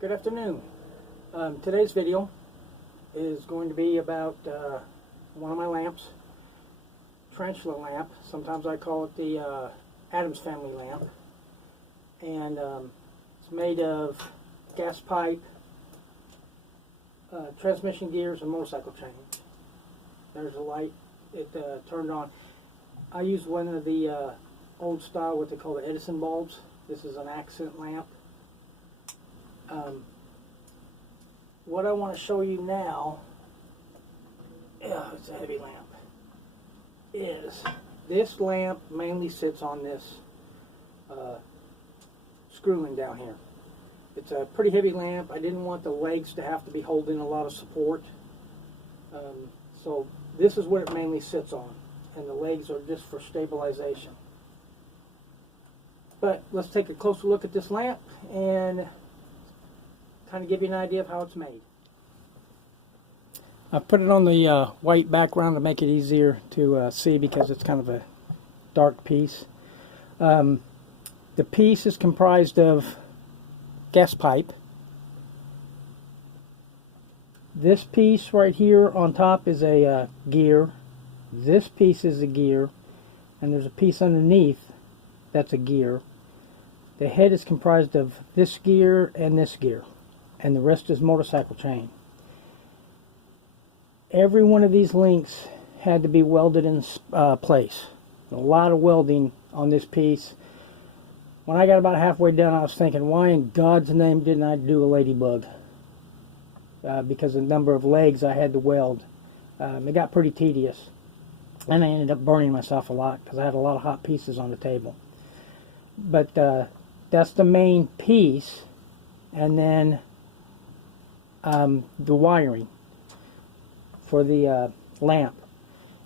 Good afternoon. Today's video is going to be about one of my lamps, Trantula lamp. Sometimes I call it the Addams family lamp. And it's made of gas pipe, transmission gears, and motorcycle chain. There's a light. It turned on. I use one of the old style, what they call the Edison bulbs. This is an accent lamp. What I want to show you now, it's a heavy lamp, is this lamp mainly sits on this screw-in down here. It's a pretty heavy lamp. I didn't want the legs to have to be holding a lot of support. So this is what it mainly sits on, and the legs are just for stabilization. But let's take a closer look at this lamp and kind of give you an idea of how it's made. I put it on the white background to make it easier to see because it's kind of a dark piece. The piece is comprised of gas pipe. This piece right here on top is a gear. This piece is a gear, and there's a piece underneath that's a gear. The head is comprised of this gear, and the rest is motorcycle chain. Every one of these links had to be welded in place. A lot of welding on this piece. When I got about halfway done, I was thinking, why in God's name didn't I do a ladybug? Because of the number of legs I had to weld. It got pretty tedious. And I ended up burning myself a lot because I had a lot of hot pieces on the table. But that's the main piece. And then the wiring for the lamp.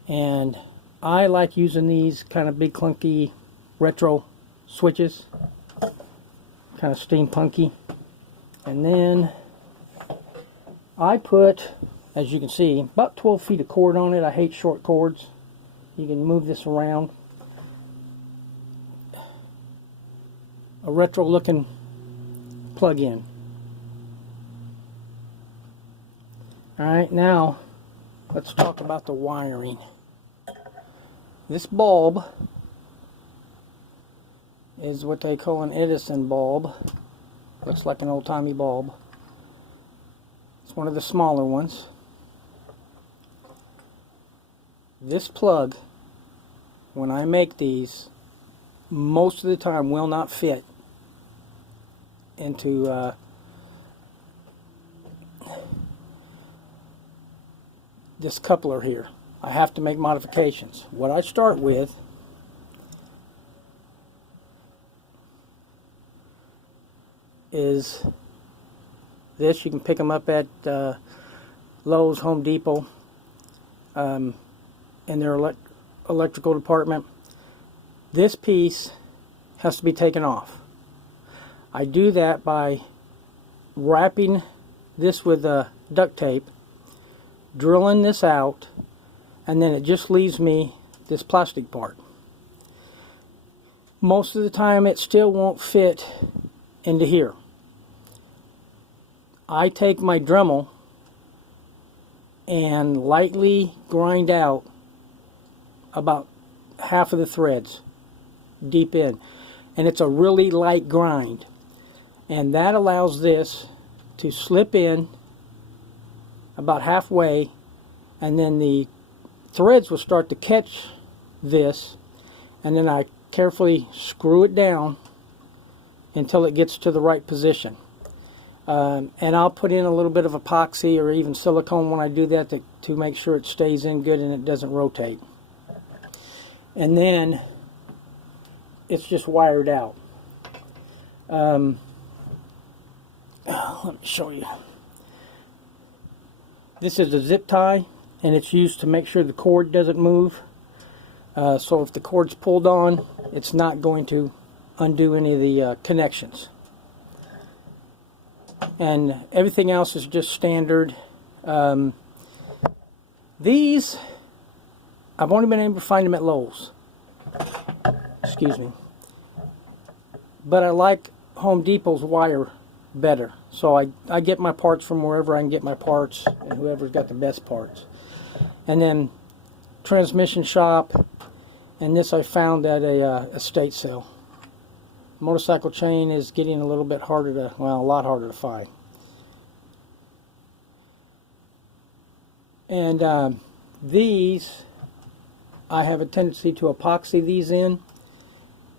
And I like using these kind of big clunky retro switches, kind of steampunky. And then I put, as you can see, about 12 feet of cord on it. I hate short cords. You can move this around. A retro looking plug-in. Alright, now let's talk about the wiring. This bulb is what they call an Edison bulb. Looks like an old-timey bulb. It's one of the smaller ones. This plug, when I make these, most of the time will not fit into this coupler here. I have to make modifications. What I start with is this. You can pick them up at Lowe's, Home Depot, in their electrical department. This piece has to be taken off. I do that by wrapping this with duct tape, drilling this out, and then it just leaves me this plastic part. Most of the time it still won't fit into here. I take my Dremel and lightly grind out about half of the threads deep in, and it's a really light grind, and that allows this to slip in about halfway, and then the threads will start to catch this, and then I carefully screw it down until it gets to the right position. And I'll put in a little bit of epoxy or even silicone when I do that to make sure it stays in good and it doesn't rotate. And then it's just wired out. Let me show you. This is a zip tie, and it's used to make sure the cord doesn't move. So if the cord's pulled on, it's not going to undo any of the connections. And everything else is just standard. These, I've only been able to find them at Lowe's. Excuse me. But I like Home Depot's wire better. So I get my parts from wherever I can get my parts, and whoever's got the best parts. And then transmission shop, and this I found at a estate sale. Motorcycle chain is getting a little bit harder to, well, a lot harder to find. And these, I have a tendency to epoxy these in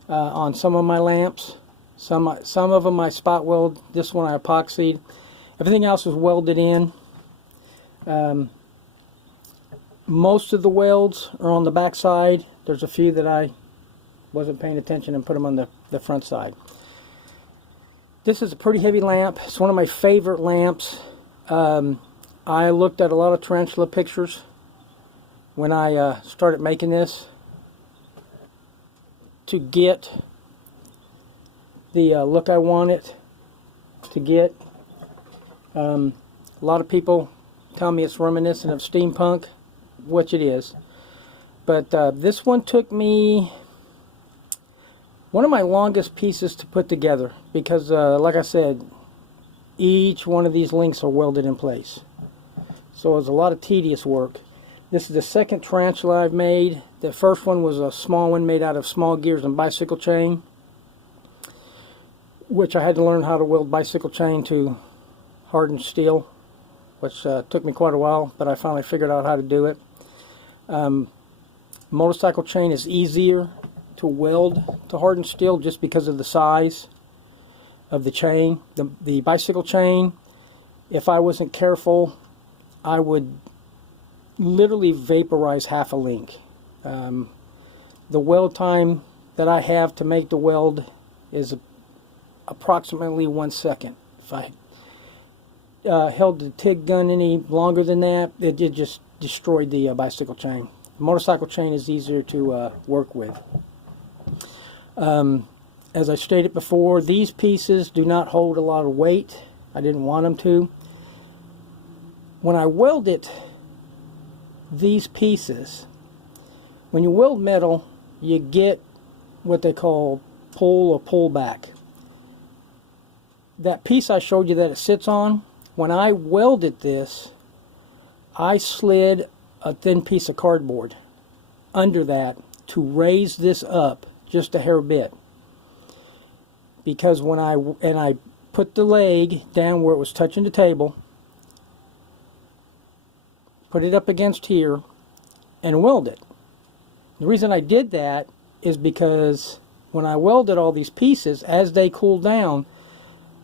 on some of my lamps. Some of them I spot weld. This one I epoxied. Everything else is welded in. Most of the welds are on the back side. There's a few that I wasn't paying attention and put them on the front side. This is a pretty heavy lamp. It's one of my favorite lamps. I looked at a lot of tarantula pictures when I started making this to get the look I wanted to get. A lot of people tell me it's reminiscent of steampunk, which it is. But this one took me one of my longest pieces to put together because, like I said, each one of these links are welded in place. So it was a lot of tedious work. This is the second tarantula I've made. The first one was a small one made out of small gears and bicycle chain, which I had to learn how to weld bicycle chain to hardened steel, which took me quite a while, but I finally figured out how to do it. Motorcycle chain is easier to weld to hardened steel just because of the size of the chain. The bicycle chain, if I wasn't careful, I would literally vaporize half a link. The weld time that I have to make the weld is approximately 1 second. If I held the TIG gun any longer than that, it just destroyed the bicycle chain. The motorcycle chain is easier to work with. As I stated before, these pieces do not hold a lot of weight. I didn't want them to. When I welded these pieces, when you weld metal, you get what they call pull or pullback. That piece I showed you that it sits on, when I welded this, I slid a thin piece of cardboard under that to raise this up just a hair bit. Because when I put the leg down where it was touching the table, put it up against here, and weld it. The reason I did that is because when I welded all these pieces, as they cooled down,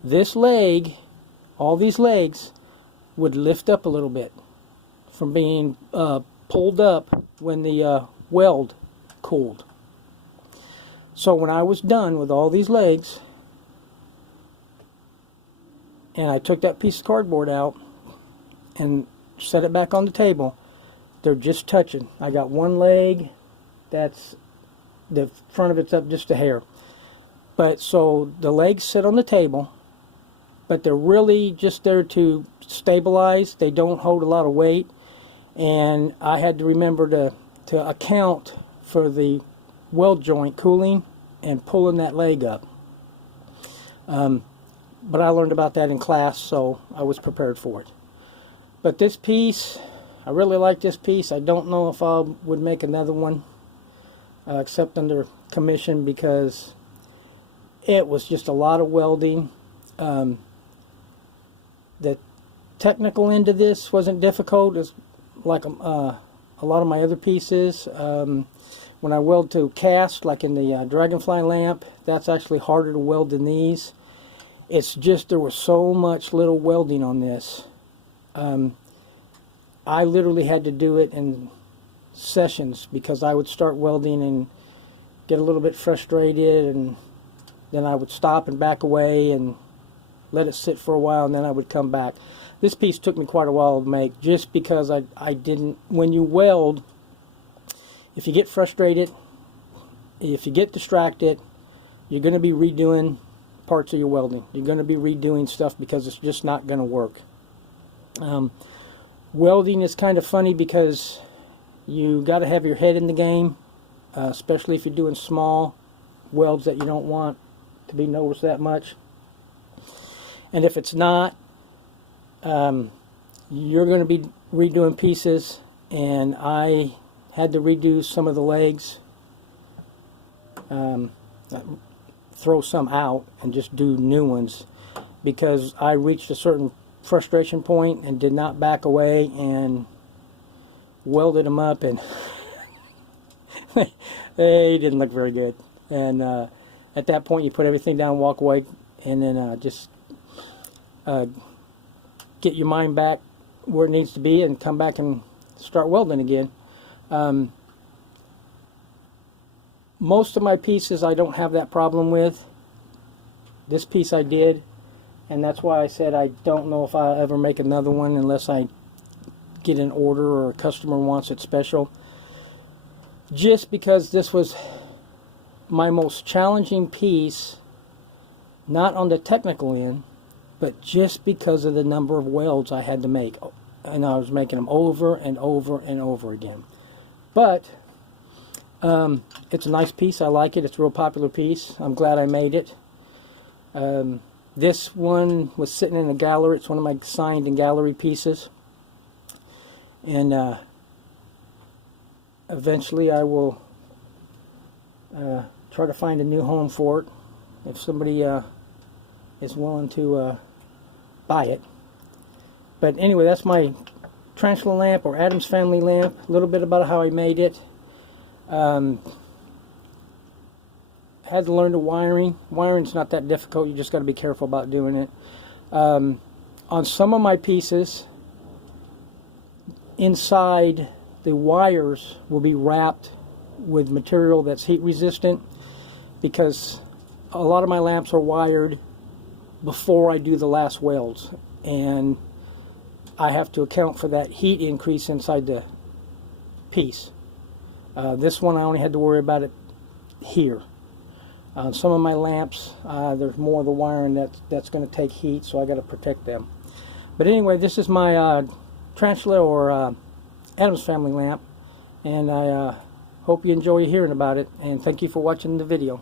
this leg, all these legs, would lift up a little bit from being pulled up when the weld cooled. So when I was done with all these legs, and I took that piece of cardboard out and set it back on the table, they're just touching. I got one leg that's the front of it's up just a hair. But so the legs sit on the table, but they're really just there to stabilize. They don't hold a lot of weight, and I had to remember to account for the weld joint cooling and pulling that leg up. But I learned about that in class, so I was prepared for it. But this piece, I really like this piece. I don't know if I would make another one, except under commission, because it was just a lot of welding. The technical end of this wasn't difficult, as like a lot of my other pieces. When I weld to cast, like in the Dragonfly lamp, that's actually harder to weld than these. It's just there was so much little welding on this. I literally had to do it in sessions because I would start welding and get a little bit frustrated, and then I would stop and back away and let it sit for a while, and then I would come back. This piece took me quite a while to make just because I didn't, when you weld, if you get frustrated, if you get distracted, you're going to be redoing parts of your welding. You're going to be redoing stuff because it's just not going to work. Welding is kind of funny because you got to have your head in the game, especially if you're doing small welds that you don't want to be noticed that much. And if it's not, you're going to be redoing pieces, and I had to redo some of the legs, throw some out and just do new ones, because I reached a certain frustration point and did not back away and welded them up, and they didn't look very good. And at that point, you put everything down, walk away, and then just get your mind back where it needs to be and come back and start welding again. Most of my pieces I don't have that problem with. This piece I did, and that's why I said I don't know if I'll ever make another one unless I get an order or a customer wants it special. Just because this was my most challenging piece, not on the technical end, but just because of the number of welds I had to make. And I was making them over and over and over again. But it's a nice piece. I like it. It's a real popular piece. I'm glad I made it. This one was sitting in a gallery. It's one of my signed and gallery pieces. And eventually I will try to find a new home for it if somebody is willing to buy it. But anyway, that's my Trantula lamp, or Addams family lamp. A little bit about how I made it. Had to learn the wiring. Wiring's not that difficult. You just got to be careful about doing it. On some of my pieces, inside the wires will be wrapped with material that's heat resistant, because a lot of my lamps are wired before I do the last welds, and I have to account for that heat increase inside the piece. This one I only had to worry about it here. Some of my lamps, there's more of the wiring that's going to take heat, so I got to protect them. But anyway, this is my Trantula or Addams family lamp, and I hope you enjoy hearing about it, and thank you for watching the video.